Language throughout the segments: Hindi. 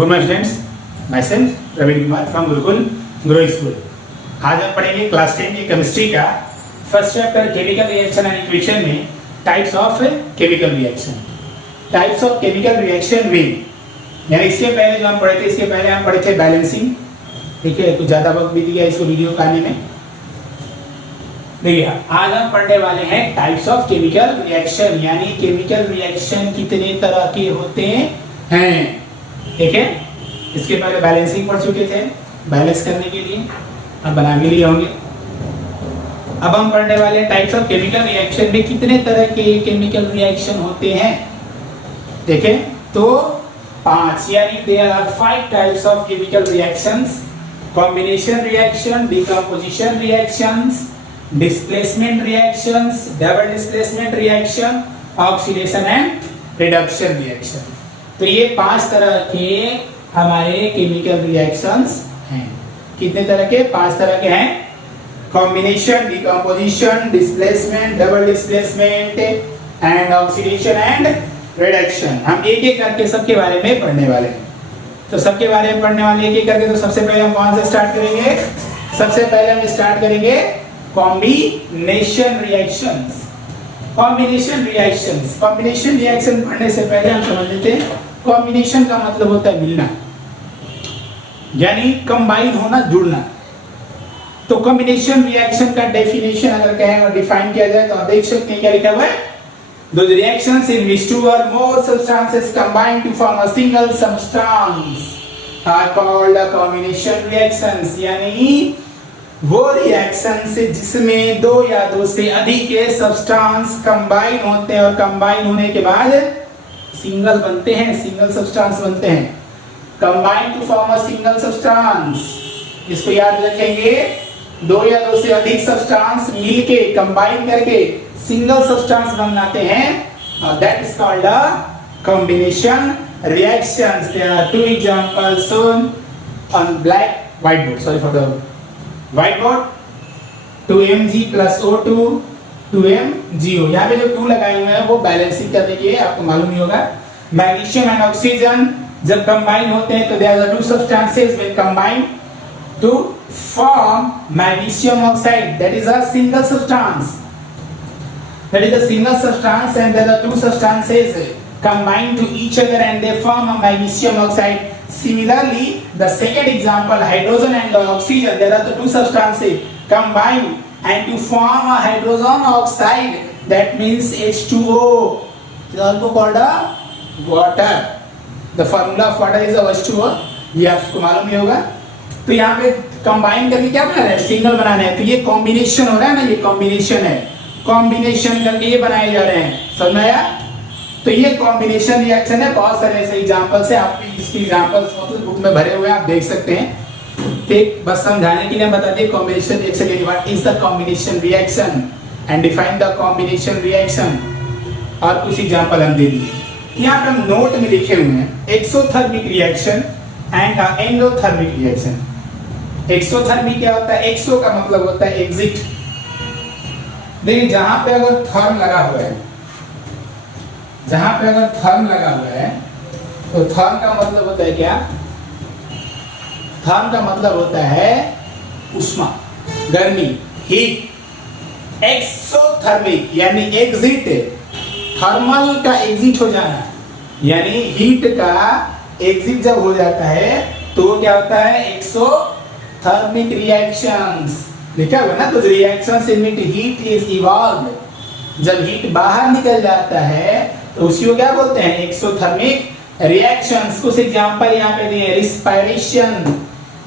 Good my friends, myself Praveen Kumar from Gurukul grow school. आज हम पढ़ेंगे क्लास 10 की केमिस्ट्री का first chapter chemical reaction and equation में types of chemical reaction. Types of chemical reaction में यानी इसके पहले जो हम पढ़े थे, इसके पहले हम पढ़े थे बैलेंसिंग। ठीक है, कुछ ज़्यादा वक्त बीत गया इसको वीडियो बनाने में। देखिए, आज हम पढ़ने वाले हैं टाइप्स ऑफ केमिकल रिएक्शन, यानी केमिकल रिएक्शन कितने तरह के होते हैं। ठीक है, इसके पहले बैलेंसिंग पढ़ चुके थे, बैलेंस करने के लिए अब बना भी लिए होंगे। अब हम पढ़ने वाले टाइप्स ऑफ केमिकल रिएक्शन में कितने तरह के केमिकल रिएक्शन होते हैं। देखें तो 5, यानी there are 5 types of chemical reactions: combination reaction, decomposition reactions, displacement reactions, double displacement reaction, oxidation and reduction reaction. तो ये 5 तरह के हमारे केमिकल रिएक्शंस हैं। कितने तरह के? 5 तरह के हैं: combination, decomposition, displacement, double displacement and oxidation and reduction. हम एक एक करके सबके बारे में पढ़ने वाले हैं। तो सबके बारे में पढ़ने वाले एक एक करके। तो सबसे पहले हम कौन से स्टार्ट करेंगे? सबसे पहले हम स्टार्ट करेंगे combination reactions. Combination reactions, combination reaction पढ़ने से पहले हम समझ लेते हैं कॉम्बिनेशन का मतलब होता है मिलना, यानी कंबाइन होना, जुड़ना। तो कॉम्बिनेशन रिएक्शन का डेफिनेशन अगर कहें और डिफाइन किया जाए तो आप देख सकते हैं क्या लिखा हुआ है। Those reactions in which 2 or more substances combine to form a single substance are called combination reactions। यानी वो रिएक्शन से जिसमें 2 या 2 से अधिक के सब्सटेंस कंबाइन होते हैं और कंबाइन होने के बाद सिंगल बनते हैं, सिंगल सब्सटेंस बनते हैं। Combine to form a single substance, इसको याद रखेंगे। 2 या 2 से अधिक सब्सटेंस मिलके कंबाइन करके सिंगल सब्सटेंस बनाते हैं और that is called a combination reactions. There are 2 examples shown on black whiteboard, sorry for the whiteboard। 2Mg plus O2, 2MgO। यहाँ पे जो 2 लगाए हुए हैं वो बैलेंसिंग करने के लिए, आपको मालूम ही होगा। मैग्नीशियम एंड ऑक्सीजन जब कंबाइन होते हैं तो there are 2 substances will combine to form magnesium oxide, that is a single substance. That is a single substance and there are 2 substances combine to each other and they form a magnesium oxide. Similarly, the second example, hydrogen and oxygen, there are the 2 substances combine and to form a hydrogen oxide, that means H2O. It is also called a water. The formula of water is H2O, ये आपको मालूम ही होगा। तो यहाँ पे combine करके क्या बना रहे हैं? सिंगल बनाना है। तो ये combination हो रहा है ना, ये combination है। कॉम्बिनेशन करके ये बनाए जा रहे हैं, समझ में आया? तो ये कॉम्बिनेशन रिएक्शन है। बहुत सारे ऐसे एग्जांपल्स हैं, आप इसके एग्जांपल्स बुक में भरे हुए हैं, आप देख सकते हैं। ठीक, बस समझाने के लिए हम बताते हैं कॉम्बिनेशन रिएक्शन यानी what is the combination reaction and define the combination reaction. और कुछ एग्जांपल हम दे दिए। यहाँ पे हम नोट में लिखे हुए हैं exothermic reaction and endothermic reaction. Exothermic क्या होता है? एक्सो का मतलब होता है एग्जिट। देखिए, जहां पे अगर थर्म लगा हुआ है, जहां पे अगर थर्म लगा हुआ है तो थर्म का मतलब होता है क्या? थर्म का मतलब होता है उष्मा, गर्मी, हीट। एक्सोथर्मिक यानी एग्जिट, थर्मल का एग्जिट हो जाना, यानी हीट का एग्जिट जब हो जाता है तो वो क्या होता है? Exothermic reactions. लिखा हुआ ना, तो reactions in which heat is evolved, जब हीट बाहर निकल जाता है तो उसी को क्या बोलते हैं? Exothermic reactions. कुछ एग्जांपल यहाँ पे दिए। Respiration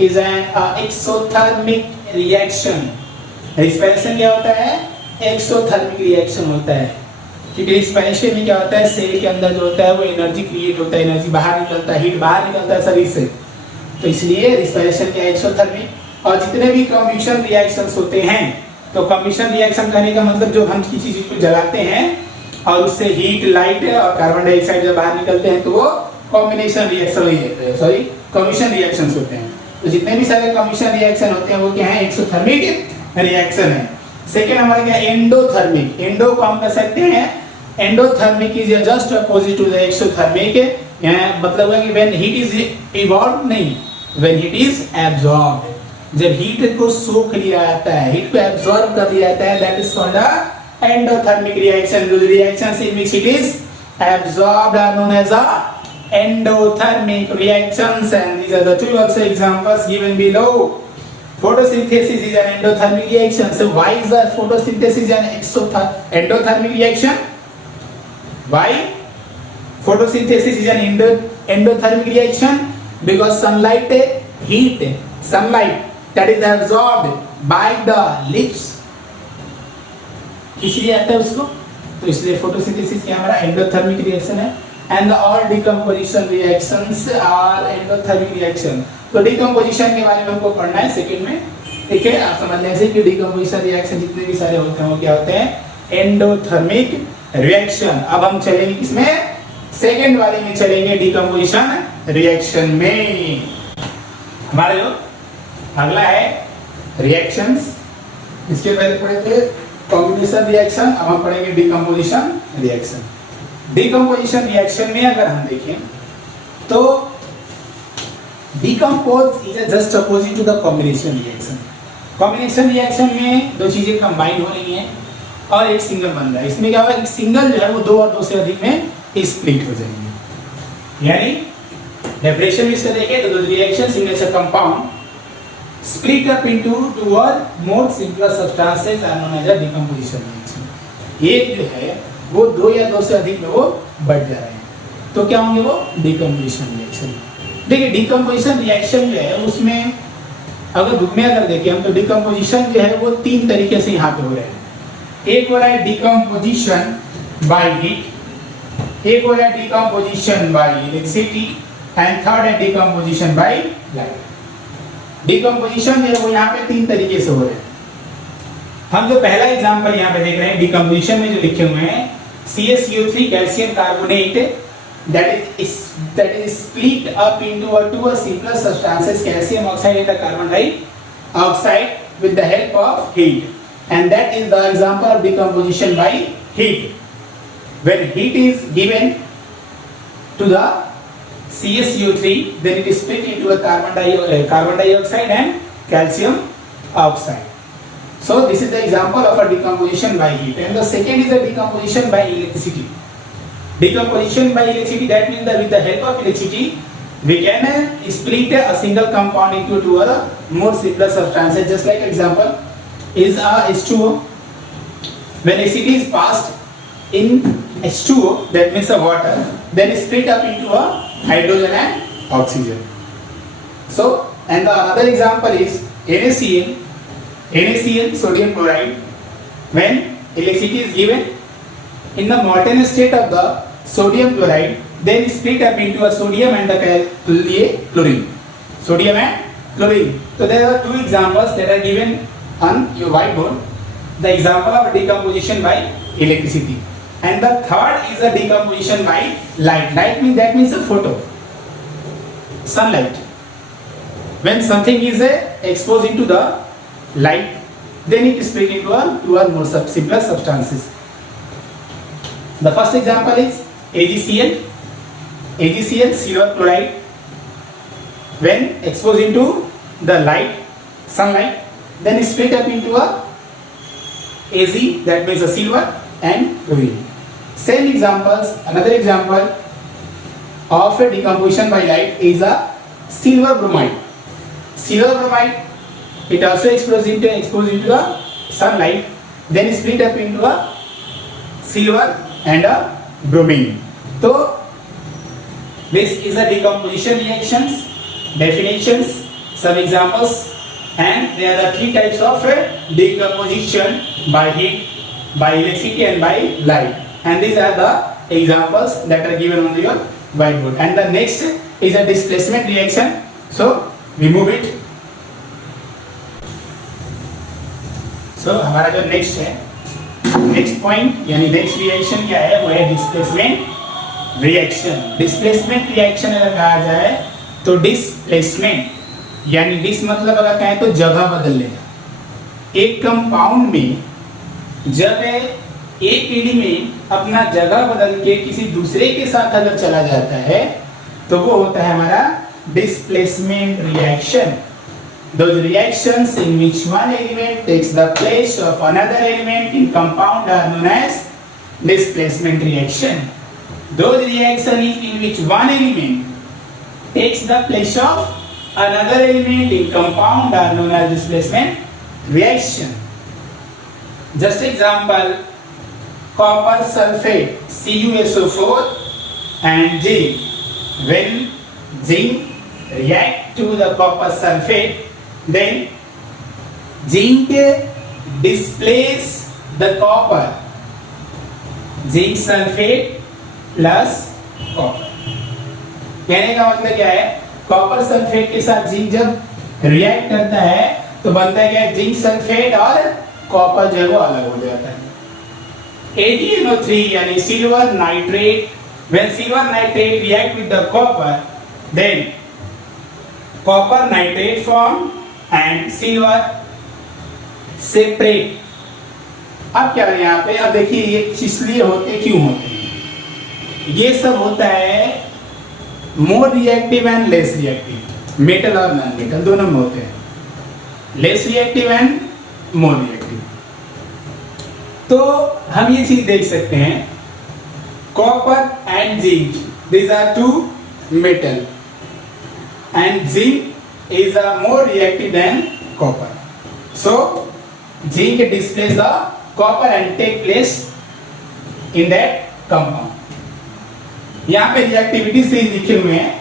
is an exothermic reaction. Respiration क्या होता है? एक्सोथर्मिक रिएक्शन होता है, क्योंकि रिस्पिरेशन में क्या होता है? सेल के अंदर जो होता है वो एनर्जी क्रिएट होता है, एनर्जी बाहर निकलता है, हीट बाहर निकलता है शरीर से, तो इसलिए रिस्पिरेशन क्या है? एक्सोथर्मिक। और जितने भी कॉम्बिनेशन रिएक्शंस होते हैं, तो कॉम्बिनेशन रिएक्शन कहने का मतलब जो हम किसी चीज को जलाते हैं और उससे हीट, लाइट और कार्बन डाइऑक्साइड जब बाहर निकलते हैं तो वो combination reaction, sorry combination reactions होते हैं। तो जितने भी सारे कॉम्बिनेशन रिएक्शन होते हैं वो क्या है? एक्सोथर्मिक रिएक्शन है। सेकेंड हमारा क्या? एंडोथर्मिक। एंडो को हम कह सकते हैं endothermic is just opposite to the exothermic, यहाँ मतलब हुआ कि व्हेन हीट इज इवॉल्व नहीं, व्हेन हीट इज एब्जॉर्ब, जब हीट को सोख लिया जाता है, हीट को एब्जॉर्ब कर लिया जाता है, that is called a endothermic reaction. Those reactions in which it is absorbed are known as a endothermic reactions, and these are the two also examples given below. Photosynthesis is an endothermic reaction. So why is the photosynthesis an endothermic reaction? Why photosynthesis is an endothermic reaction? Because sunlight heat, sunlight that is absorbed by the leaves खींच लिया जाता है उसको, तो इसलिए फोटोसिंथेसिस क्या हमारा एंडोथर्मिक रिएक्शन है. And the all decomposition reactions are endothermic reaction. तो डिकम्पोजिशन के बारे में हमको पढ़ना है सेकंड में, ठीक है. आप समझ लें कि डिकम्पोजिशन रिएक्शन जितने भी सारे होते हैं वो क्या होते हैं, एंडोथर्मिक रिएक्शन. अब हम चलेंगे किसमें, सेकंड वाले में चलेंगे, डिकम्पोजिशन रिएक्शन में. हमारा जो अगला है रिएक्शंस, इसके पहले पढ़े थे कॉम्बिनेशन रिएक्शन, अब हम पढ़ेंगे डिकम्पोजिशन रिएक्शन. डिकम्पोजिशन रिएक्शन में अगर हम देखें तो decompose is just opposite to the combination reaction. Combination reaction में दो चीजें कंबाइन हो रही हैं और एक सिंगल बन रहा है. इसमें क्या होगा, एक सिंगल जो है वो दो और दो से अधिक में स्प्लिट हो जाएंगे. यानी डेफिनेशन में इससे देखें तो reactions in a compound split up into two or more simpler substances are known as a decomposition reaction. एक जो है वो दो या दो से अधिक में वो बढ़ जा रहे हैं, तो क्या होंगे वो डिकम्पोजिशन रिएक्शन. देखिए डिकम्पोजिशन रिएक्शन जो है उसमें अगर बुक में अगर देखें हम तो डिकम्पोजिशन जो है वो तीन तरीके से यहाँ पे हो रहे हैं. एक हो रहा है डिकम्पोजिशन बाय हीट, एक हो रहा है decomposition bye electricity, and third है डिकम्पोजिशन बाय लाइट. डिकम्पोजिशन जो है वो यहाँ पे तीन तरीके से हो रहे हैं. हम जो पहला एग्जांपल यहाँ पे देख रहे हैं डिकम्पोजिशन में जो लिखे हुए हैं, CaCO3 calcium carbonate that is split up into two simpler substances, calcium oxide and carbon dioxide with the help of heat, and that is the example of decomposition by heat. When heat is given to the CaCO3, then it is split into a carbon dioxide and calcium oxide. So this is the example of a decomposition by heat. And the second is a decomposition by electricity. Decomposition by electricity, that means that with the help of electricity we can split a single compound into two or more simpler substances. Just like example is a H2O. When acidity is passed in H2O, that means a water, then it split up into a hydrogen and oxygen. So, and the another example is NaCl, sodium chloride. When electricity is given in the molten state of the sodium chloride, then split up into a sodium and the chlorine. Sodium and chlorine. So there are two examples that are given on your whiteboard. The example of decomposition by electricity. And the third is a decomposition by light. Light means, that means a photo, sunlight. When something is exposed into the light, then it is split into two or more simpler substances. The first example is AgCl, silver chloride. When exposed into the light, sunlight, then it split up into a Ag, that means a silver and chlorine. Same examples, another example of a decomposition by light is a silver bromide. Silver bromide, it also exposed into the sunlight, then split up into a silver and a bromine. So this is a decomposition reactions, definitions, some examples, and there are three types of decomposition: by heat, by electricity and by light. And these are the examples that are given on your whiteboard. And the next is a displacement reaction. So we move it. So हमारा जो next है, next point यानी next reaction क्या है, वो है displacement reaction. Displacement reaction अगर कहा जाए तो displacement यानी dis मतलब अगर कहें तो जगह बदल लेना. एक कंपाउंड में जब एक एलिमेंट अपना जगह बदल के किसी दूसरे के साथ अगर चला जाता है तो वो होता है हमारा displacement reaction. Those reactions in which one element takes the place of another element in compound are known as displacement reaction. Those reactions in which one element takes the place of another element in compound are known as displacement reaction. Just example, copper sulfate CuSO4 and zinc. When zinc react to the copper sulfate, then zinc displace the copper, zinc sulfate plus copper। कहने का मतलब क्या है, कॉपर सल्फेट के साथ जिंक जब रिएक्ट करता है तो बनता है क्या, जिंक सल्फेट और कॉपर जो है वो अलग हो जाता है। AgNO3 यानी silver nitrate, when silver nitrate react with the copper, then copper nitrate form and silver separate। अब क्या है यहाँ पे, अब देखिए ये इसलिए होते क्यों होते हैं, ये सब होता है more reactive and less reactive, metal और नॉन मेटल दोनों में होते हैं, less reactive and more reactive. तो हम ये चीज देख सकते हैं, copper and zinc, these are two metal and zinc is more reactive than copper. So zinc displaces the copper and take place in that compound. यहाँ पे रिएक्टिविटी सीरीज लिखे हुए हैं,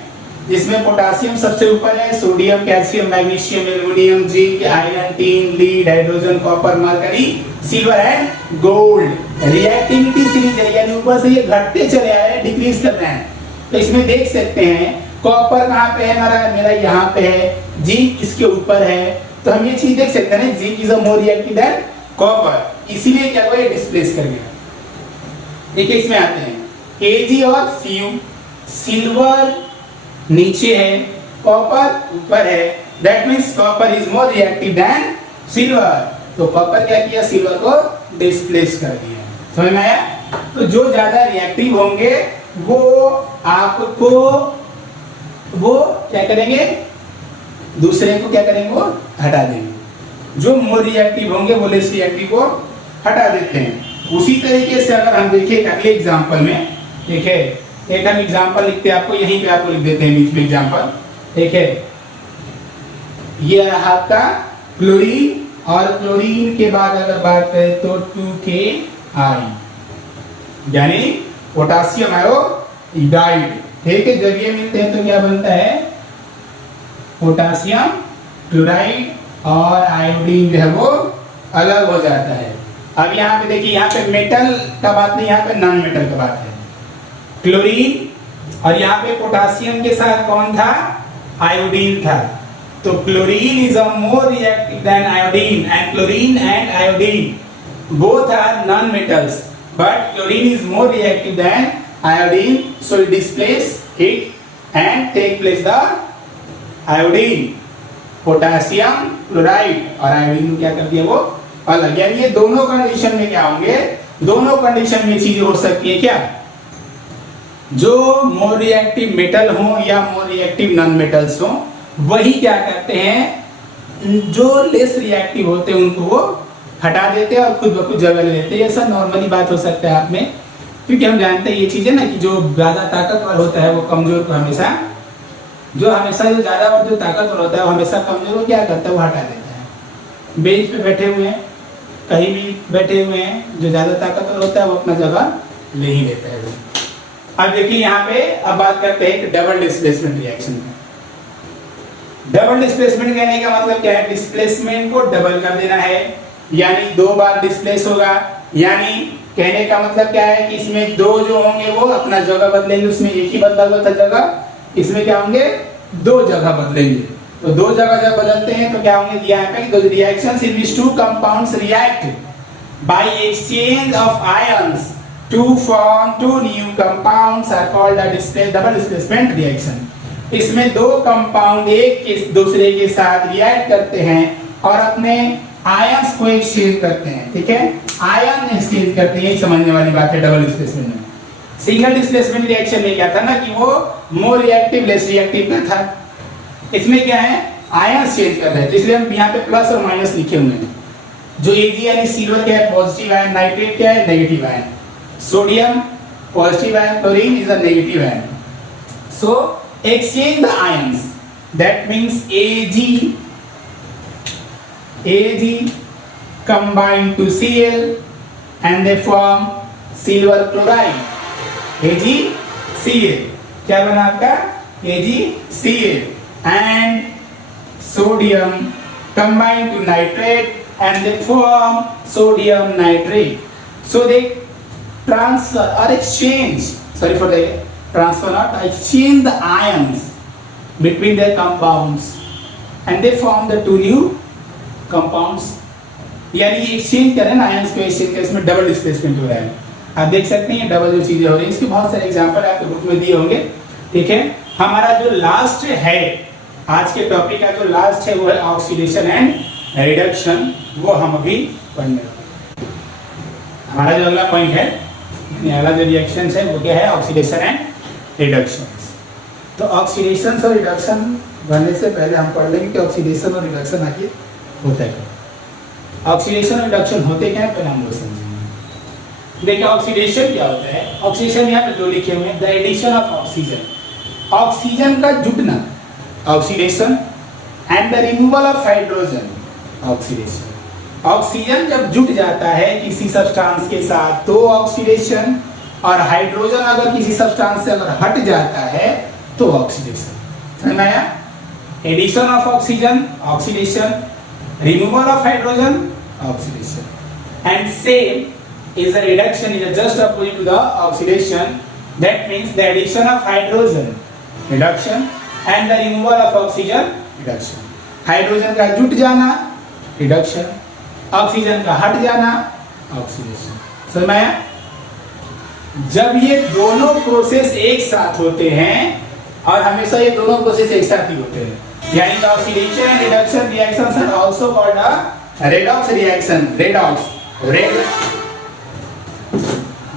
जिसमें पोटासियम सबसे ऊपर है, sodium, calcium, magnesium, aluminium, zinc, iron, tin, lead, hydrogen, copper, mercury, silver and gold. Reactivity series है, यानी ऊपर से ये घटते चले आ रहे हैं, डिक्रीज कर रहे हैं। तो इसमें देख सकते हैं कॉपर कहाँ पे है हमारा, मेरा यहाँ पे है, जिंक इसके ऊपर है, तो हम ये चीज देख सकते हैं, zinc is more reactive than copper, इसीलिए क्या हुआ, ये डिस्प्लेस कर गया। देखिए इसमें आते हैं Ag और Cu, सिल्वर नीचे है, कॉपर ऊपर है, that means copper is more reactive then silver. तो कॉपर क्या किया, सिल्वर को डिस्प्लेस कर दिया। समझ में आया? तो जो ज्यादा रिएक्टिव होंगे वो आपको वो क्या करेंगे, दूसरे को क्या करेंगे, वो हटा देंगे। जो मोर रिएक्टिव होंगे वो लेस रिएक्टिव को हटा देते हैं। उसी तरीके से अगर हम देखें अगले एग्जांपल में, ठीक है, एक हम एग्जांपल लिखते हैं, आपको यहीं पे आपको लिख देते हैं बीच में एग्जांपल, ठीक है। ये आपका क्लोरीन, और क्लोरीन के बाद अगर बात करें तो 2KI यानी पोटासियम आयोडाइड, ठीक है। जब ये मिलते हैं तो क्या बनता है, पोटासियम क्लोराइड और आयोडीन जो है वो अलग हो जाता है। अब यहाँ पे देखिए, यहाँ पे मेटल का बात नहीं, यहाँ पे नॉन मेटल का बात है। क्लोरीन और यहाँ पे पोटासियम के साथ कौन था, आयोडीन था। तो chlorine is a more reactive than iodine, and chlorine and iodine both are non metals, but chlorine is more reactive than iodine, so it displace it and take place the iodine, potassium chloride और iodine क्या कर दिया वो अलग। यानी ये दोनों कंडीशन में क्या होंगे, दोनों कंडीशन में चीजें हो सकती है क्या, जो मोर रिएक्टिव मेटल हो या मोर रिएक्टिव नॉन मेटल्स हो, वही क्या करते हैं, जो लेस रिएक्टिव होते हैं उनको वो हटा देते हैं और खुद ब खुद जगह ले लेते हैं। ऐसा नॉर्मली बात हो सकता है आप में, क्योंकि हम जानते हैं ये चीजें ना कि जो ज्यादा ताकतवर होता है वो कमजोर को हमेशा जो ज्यादा और जो ताकतवर होता है वो हमेशा कमजोर को क्या करता है, वो हटा देता है। बेंच पे बैठे हुए हैं, कहीं भी बैठे हुए हैं, जो ज्यादा ताकतवर होता है वो अपना जगह ले ही लेता है। अब देखिए यहाँ पे अब बात करते हैं डबल डिस्प्लेसमेंट रिएक्शन में। डबल डिस्प्लेसमेंट कहने का मतलब क्या है, डिस्प्लेसमेंट को डबल कर देना है, यानी 2 बार डिस्प्लेस होगा। यानी कहने का मतलब क्या है कि इसमें 2 जो होंगे वो अपना जगह बदलेंगे, उसमें एक ही बदला हुआ था जगह, इसमें क्या होंगे 2 जगह बदलेंगे। तो 2 जगह जब बदलते हैं तो क्या होंगे, यहाँ पे दो reactions in which 2 compounds react by exchange of ions to form 2 new compounds are called a double displacement reaction। इसमें 2 कंपाउंड एक के दूसरे के साथ रिएक्ट करते हैं और अपने आयंस को एक्सचेंज करते हैं, ठीक है, आयन एक्सचेंज करते हैं, समझने वाली बात है डबल डिस्प्लेसमेंट में। सिंगल डिस्प्लेसमेंट रिएक्शन में क्या था ना कि वो मोर रिएक्टिव लेस रिएक्टिव का था। इसमें क्या है, आयंस चेंज कर रहे हैं, तो इसलिए हम यहाँ पे प्लस और माइनस लिखे हुए हैं। जो Ag यानी सिल्वर क्या है, पॉजिटिव आयन, नाइट्रेट क्या है, negative ion, sodium positive ion, chlorine is a negative ion. So exchange the ions, that means Ag combine to Cl and they form silver chloride, AgCl। क्या बना आपका, AgCl, and sodium combine to nitrate and they form sodium nitrate. So they transfer or exchange, sorry for the transfer, not exchange the ions between their compounds and they form the two new compounds। यानी एक्सचेंज करें ना आयंस को, एक्सचेंज करें, इसमें डबल डिस्प्लेसमेंट हो रहा है। आप देख सकते हैं डबल जो चीजें हो रही हैं, इसके बहुत सारे एग्जांपल आपके बुक में दिए होंगे। ठीक है, हमारा जो लास्ट है आज के टॉपिक का, जो लास्ट है वो है ऑक्सीडेशन एंड रिडक्शन, वो हम अभी पढ़ने वाले। हमारा जो अगला पॉइंट है, अगला जो रिएक्शन है वो क्या है, ऑक्सीडेशन एंड रिडक्शन। तो ऑक्सीडेशन और रिडक्शन बनने से पहले हम पढ़ लेंगे कि ऑक्सीडेशन और रिडक्शन आखिर होता है। ऑक्सीडेशन और रिडक्शन होते क्या है, पहले हम वो समझेंगे। देखिए ऑक्सीडेशन क्या होता है, ऑक्सीडेशन यहाँ पे दो लिखे हुए हैं, the addition of oxygen, oxygen का जुटना, oxidation, and the removal of hydrogen, oxidation. Oxygen जब जुट जाता है किसी सब्सटेंस के साथ तो ऑक्सीडेशन, और हाइड्रोजन अगर किसी सब्सटेंस से अगर हट जाता है तो ऑक्सीडेशन। समझ में आया? Addition of oxygen, oxidation, removal of hydrogen, oxidation, and same is the reduction, is just opposite to the oxidation. That means the addition of hydrogen, reduction, and the removal of oxygen, reduction. Hydrogen का जुट जाना रिडक्शन, ऑक्सीजन का हट जाना ऑक्सीडेशन। समझ में आया? जब ये दोनों प्रोसेस एक साथ होते हैं, और हमेशा ये दोनों प्रोसेस एक साथ ही होते हैं, यानी the oxidation and reduction reactions are also called a redox reaction, redox,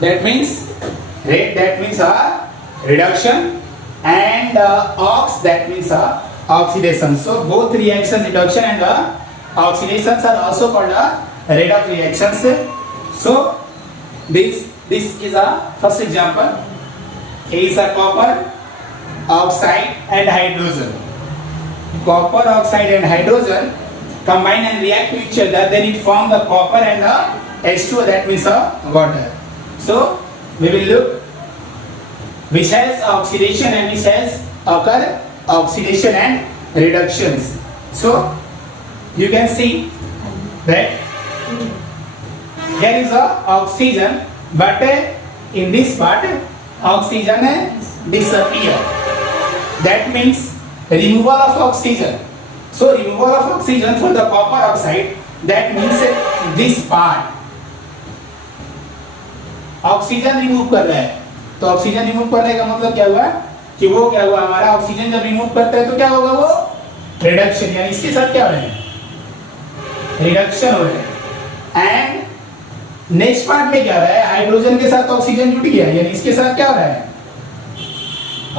that means a reduction, and ox, that means a oxidation. So both reaction, reduction and oxidations are also called a redox reactions. So this is a first example. Here is a copper oxide and hydrogen. Copper oxide and hydrogen combine and react to each other, then it form the copper and the H2O, that means water. So we will look which has oxidation and which has occur oxidation and reductions. So you can see that here is a oxygen, but in this part oxygen disappear. That means removal of oxygen. So removal of oxygen for the copper oxide, that means this part oxygen remove कर रहा है। तो ऑक्सीजन रिमूव करने का मतलब क्या हुआ कि वो क्या हुआ, हमारा ऑक्सीजन जब रिमूव करता है तो क्या होगा, वो रिडक्शन, यानी इसके साथ क्या हो रहा है, रिडक्शन हो रहा है। एंड नेक्स्ट पार्ट में क्या हो रहा है, हाइड्रोजन के साथ ऑक्सीजन जुट गया, यानी इसके साथ क्या हो रहा है,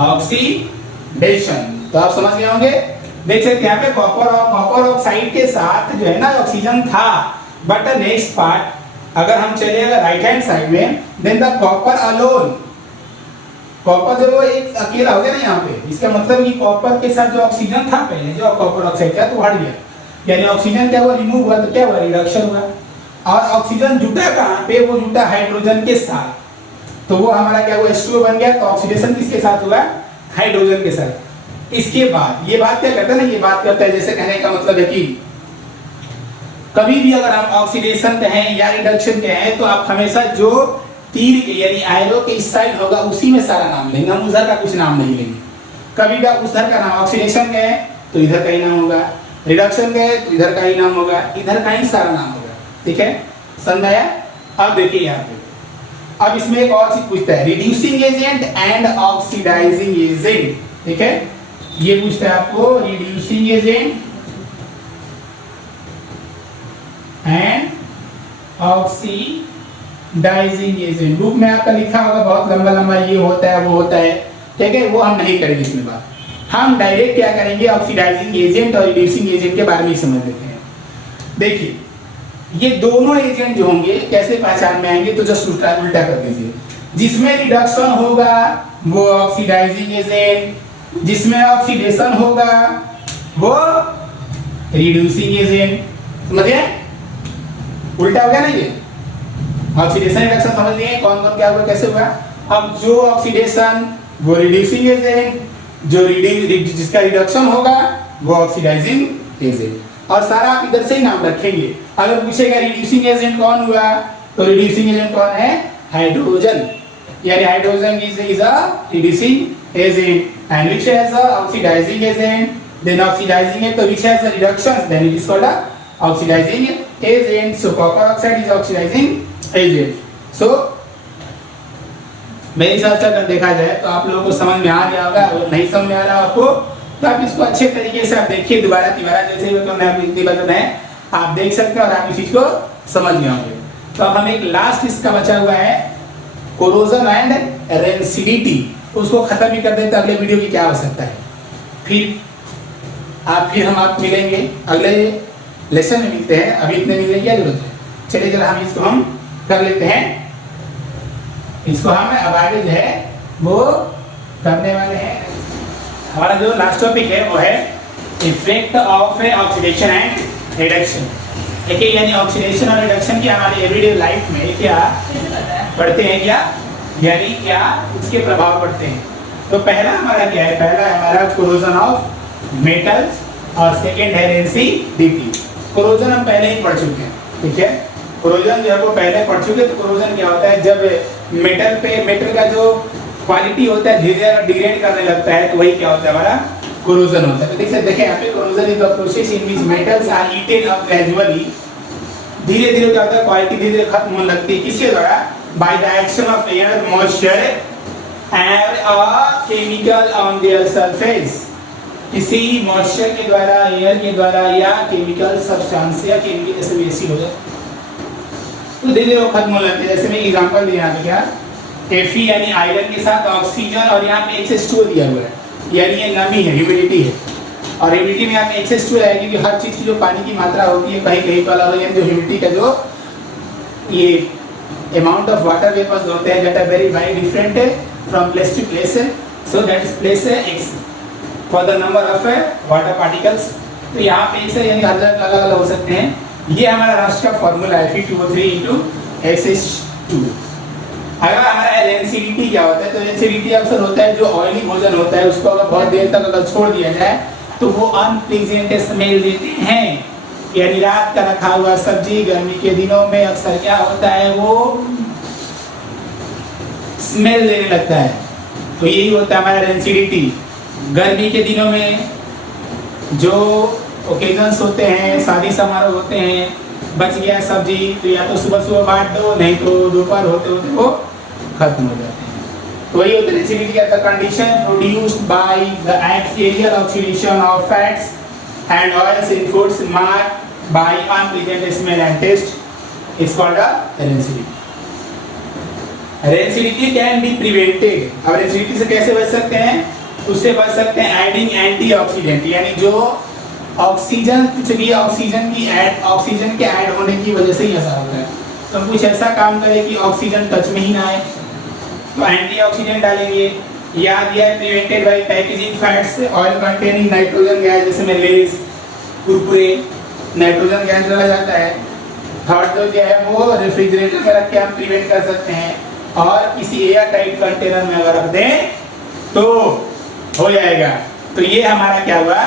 ऑक्सीडेशन। तो आप समझ गए होंगे, देख सकते हैं यहाँ पे कॉपर ऑक्साइड के साथ जो है ना ऑक्सीजन था, बट नेक्स्ट पार्ट अगर हम चले अगर राइट हैंड साइड में, then the copper alone, copper जब वो एक अकेला हो गया ना यहाँ पे, इसका मतलब कि कॉपर के साथ जो ऑक्सीजन था पहले, जो कॉपर ऑक्साइड था तो हट गया, यानी ऑक्सीजन क्या हुआ, रिमूव हुआ, तो क्या हुआ, रिडक्शन हुआ। और ऑक्सीजन जुटा कहाँ पे, वो जुटा हाइड्रोजन के साथ, तो वो हमारा क्या हुआ, H2O बन गया। तो ऑक्सीडेशन किसके साथ हुआ, हाइड्रोजन के साथ। इसके बाद ये बात क्या करता है ना, ये बात करता है, जैसे कहने का मतलब है कि कभी भी अगर हम ऑक्सीडेशन कहें या रिडक्शन कहें तो आप हमेशा जो तीर के यानी एरो के इस साइड होगा उसी में सारा नाम लेंगे, हम उधर का कुछ नाम नहीं लेंगे। कभी भी आप उधर का नाम, ऑक्सीडेशन कहें तो इधर का ही नाम होगा, रिडक्शन कहें तो इधर का ही नाम होगा, इधर का ही सारा नाम होगा। ठीक है, समझ आया? अब देखिए यहाँ पे, अब इसमें एक और चीज पूछता है, reducing agent and oxidising agent. ठीक है, ये पूछता है आपको, reducing agent and oxidising dising agent. Book में आपका लिखा होगा बहुत लंबा लंबा, ये होता है वो होता है, ठीक है, वो हम नहीं करेंगे इसमें बात। हम डायरेक्ट क्या करेंगे, ऑक्सीडाइजिंग एजेंट और रिड्यूसिंग एजेंट के बारे में समझ लेते हैं। देखिए ये दोनों एजेंट जो होंगे कैसे पहचान में आएंगे, तो जस्ट उल्टा उल्टा कर दीजिए। जिसमें रिडक्शन होगा वो ऑक्सीडाइजिंग एजेंट, जिसमें ऑक्सीडेशन होगा वो रिड्यूसिंग एजेंट। समझिए उल्टा हो गया ना ये। ऑक्सीडेशन रिडक्शन समझ लिए कौन कौन क्या हुआ कैसे हुआ। अब जो ऑक्सीडेशन वो रिड्यूसिंग एजेंट, जो जिसका रिडक्शन होगा वो ऑक्सीडाइजिंग एजेंट। और सारा आप इधर से ही नाम रखेंगे। अगर पूछेगा रिड्यूसिंग एजेंट कौन हुआ, तो रिड्यूसिंग एजेंट कौन है, हाइड्रोजन, यानी hydrogen is a reducing agent and which has a oxidising agent, then oxidising है तो which has a reduction, then it is called a oxidising agent. So copper oxide is oxidising agent. So मेरे हिसाब से अगर देखा जाए तो आप लोगों को समझ में आ गया होगा। अगर नहीं समझ में आ रहा आपको तो आप इसको अच्छे तरीके से आप देखिए दोबारा जैसे इतनी बटन है आप देख सकते हैं और आप इस चीज को समझ गए होंगे। तो अब हम एक लास्ट इसका बचा हुआ है कोरोजन एंड रेंसिडिटी, उसको खत्म ही कर देते अगले वीडियो की क्या आवश्यकता है। फिर हम आप मिलेंगे अगले लेसन में मिलते हैं, अभी इतने मिलने की क्या जरूरत है। चलिए जरा हम इसको हम कर लेते हैं, इसको हम अब आगे जो है वो करने वाले हैं। हमारा जो लास्ट टॉपिक है वो है effect of oxidation and reduction. देखिए यानी ऑक्सीडेशन और रिडक्शन की हमारी एवरीडे लाइफ में क्या पढ़ते हैं, क्या यानी क्या उसके प्रभाव पड़ते हैं। तो पहला हमारा क्या है, पहला है हमारा कोरोजन ऑफ मेटल्स और सेकेंड है रेंसिडिटी। कोरोजन हम पहले ही पढ़ चुके हैं, ठीक है, कोरोजन जो है वो पहले पढ़ चुके हैं। तो कोरोजन क्या होता है, जब मेटल का जो क्वालिटी होता है धीरे धीरे डिग्रेड करने लगता है तो वही क्या होता है हमारा कोरोजन होता है। तो देखिए यहाँ पे corrosion is the process in which metals are eaten up gradually, धीरे धीरे क्या होता है क्वालिटी धीरे धीरे खत्म होने लगती है। किसके द्वारा, by the action of air moisture and a chemical on their surface, किसी मॉइस्चर के द्वारा, एयर के द्वारा या केमिकल सब्सटेंस या केमिकल जैसे भी एसिड हो जाए तो धीरे धीरे वो खत्म होने लगते हैं। जैसे मैं एग्जांपल दिया है क्या, Fe यानी आयरन के साथ ऑक्सीजन और यहाँ पे H2O दिया हुआ है, यानी ये नमी है, ह्यूमिडिटी है। और ह्यूमिडिटी में यहाँ पे H2O है क्योंकि हर चीज़ की जो पानी की मात्रा होती है कहीं कहीं पर अलग है। जो ह्यूमिडिटी का जो ये अमाउंट ऑफ वाटर वेपर्स होते हैं that are very different from place to place, so that is place X for the number of water particles. तो यहाँ पे इसे यानी अलग अलग हो सकते हैं। ये हमारा राष्ट्र का फॉर्मूला है Fe2O3 × अगर हमारा रेंसिडिटी क्या होता है, तो रेंसिडिटी अक्सर होता है जो ऑयली भोजन होता है उसको अगर बहुत देर तक अगर छोड़ दिया जाए तो वो अनप्लीजेंट स्मेल देते हैं। यानी रात का रखा हुआ सब्जी गर्मी के दिनों में अक्सर क्या होता है वो स्मेल देने लगता है। तो यही होता है हमारा रेंसिडिटी। गर्मी के दिनों में जो ओकेजन्स होते हैं, शादी समारोह होते हैं, बच गया सब्जी तो या तो सुबह सुबह बांट दो, नहीं तो दोपहर होते होते वो खत्म हो जाते हैं। तो वही होता है रेंसिडिटी का condition produced by the axial oxidation of fats and oils in foods marked by unpleasant smell and taste is called a rancidity. Rancidity can be prevented. अब रेंसिडिटी से कैसे बच सकते हैं, उससे बच सकते हैं एडिंग एंटीऑक्सीडेंट, यानी जो ऑक्सीजन कुछ भी ऑक्सीजन के ऐड होने की वजह से ही ऐसा होता है। तो कुछ ऐसा काम करे कि ऑक्सीजन टच में ही ना आए तो एंटीऑक्सीडेंट डालेंगे। या दिया है prevented by packaging fats oil containing nitrogen gas, जैसे में लेस कुरकुरे नाइट्रोजन गैस डाला जाता है। थर्ड जो है वो रेफ्रिजरेटर में रख के हम प्रिवेंट कर सकते हैं, और किसी एयर टाइट कंटेनर में अगर रख दें तो हो जाएगा। तो ये हमारा क्या हुआ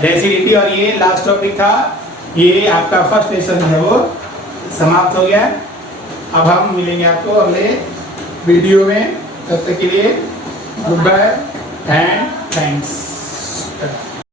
रेंसिडिटी, और ये लास्ट टॉपिक था। ये आपका फर्स्ट लेसन है वो समाप्त हो गया। अब हम मिलेंगे आपको अगले वीडियो में, तब तक के लिए गुड बाय एंड थैंक्स।